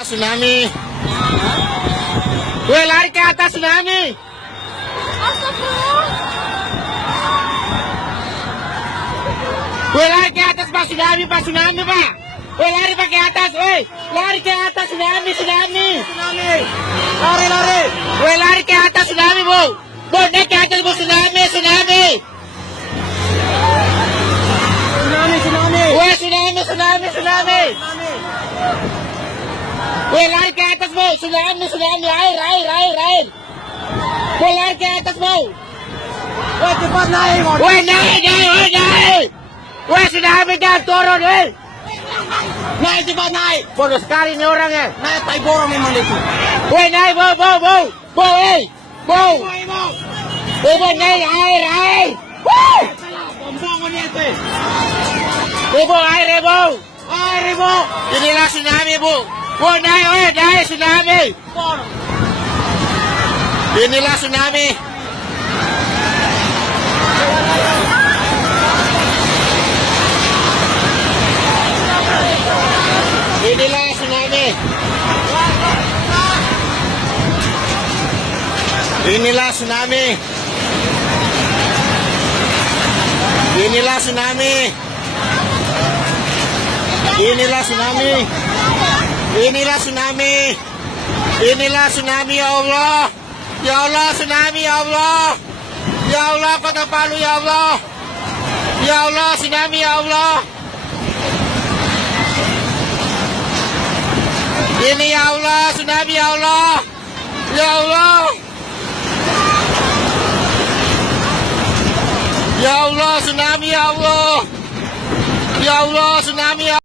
Tsunami. Woi, lari ke atas tsunami. Woi, lari ke atas Pak tsunami, Pak. Woi, lari Pak ke atas, woi. Lari ke atas tsunami. Lari. Woi, lari ke atas tsunami, Bu. Bu, naik ke atas, Bu. Tsunami. Woi, tsunami. Woi, lari ke atas, Bu. Tsunami. Air. Woi, lari ke atas, Bu. Woi, cepat naik. Woi, naik. Woi, tsunami jangan turun, woi. Naik, cepat naik. Bodoh sekali nih orangnya. Naik, tai borong memang itu. Woi, naik, Bu. Bu, naik air. Woo! Bombongan itu. Bu, air, Bu. Air, Ibu. Inilah tsunami, Bu. Woi, naik tsunami. Inilah tsunami. Inilah tsunami. Inilah tsunami. Inilah tsunami. Inilah tsunami. Inilah tsunami. Inilah tsunami, ya Allah. Ya Allah, tsunami, ya Allah. Ya Allah, Kota Palu, ya Allah. Ya Allah, tsunami, ya Allah. Ini ya Allah, tsunami, ya Allah. Ya Allah. Ya Allah, tsunami, ya Allah. Ya Allah, tsunami, ya